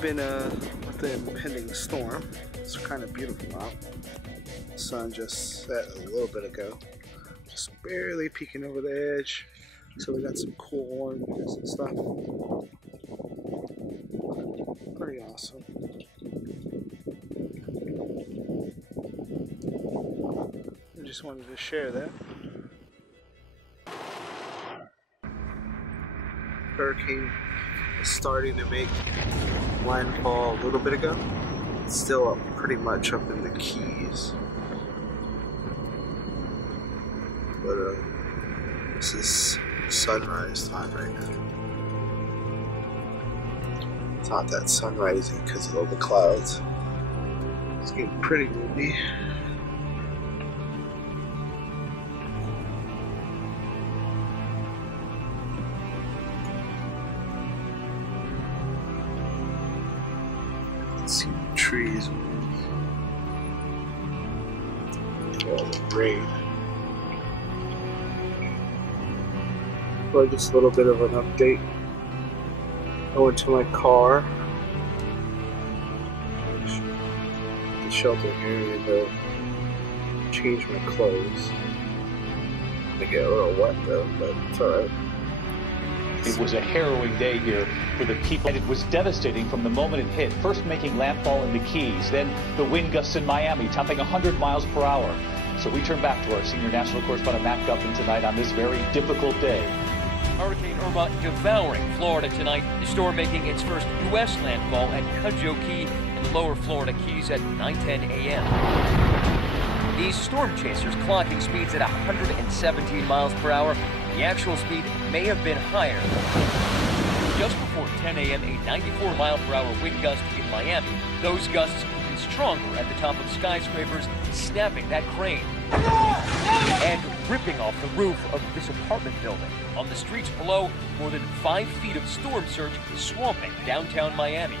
Been with the impending storm. It's kind of beautiful out. The sun just set a little bit ago, just barely peeking over the edge. So we got some cool oranges and stuff. Pretty awesome. I just wanted to share that. Hurricane is starting to make landfall a little bit ago. It's still up pretty much up in the Keys. But this is sunrise time right now. It's not that sunrising because of all the clouds. It's getting pretty windy. See the trees move. All the rain. Well, just a little bit of an update. I went to my car. The shelter here and go change my clothes. They get a little wet though, but it's alright. It was a harrowing day here for the people, and it was devastating from the moment it hit, first making landfall in the Keys, then the wind gusts in Miami, topping 100 miles per hour. So we turn back to our senior national correspondent Matt Guffin tonight on this very difficult day. Hurricane Irma devouring Florida tonight. The storm making its first U.S. landfall at Cudjoe Key in the lower Florida Keys at 9:10 a.m. These storm chasers clocking speeds at 117 miles per hour. The actual speed may have been higher. Just before 10 a.m., a 94 mile per hour wind gust in Miami. Those gusts even stronger at the top of skyscrapers, snapping that crane and ripping off the roof of this apartment building. On the streets below, more than 5 feet of storm surge swamping downtown Miami.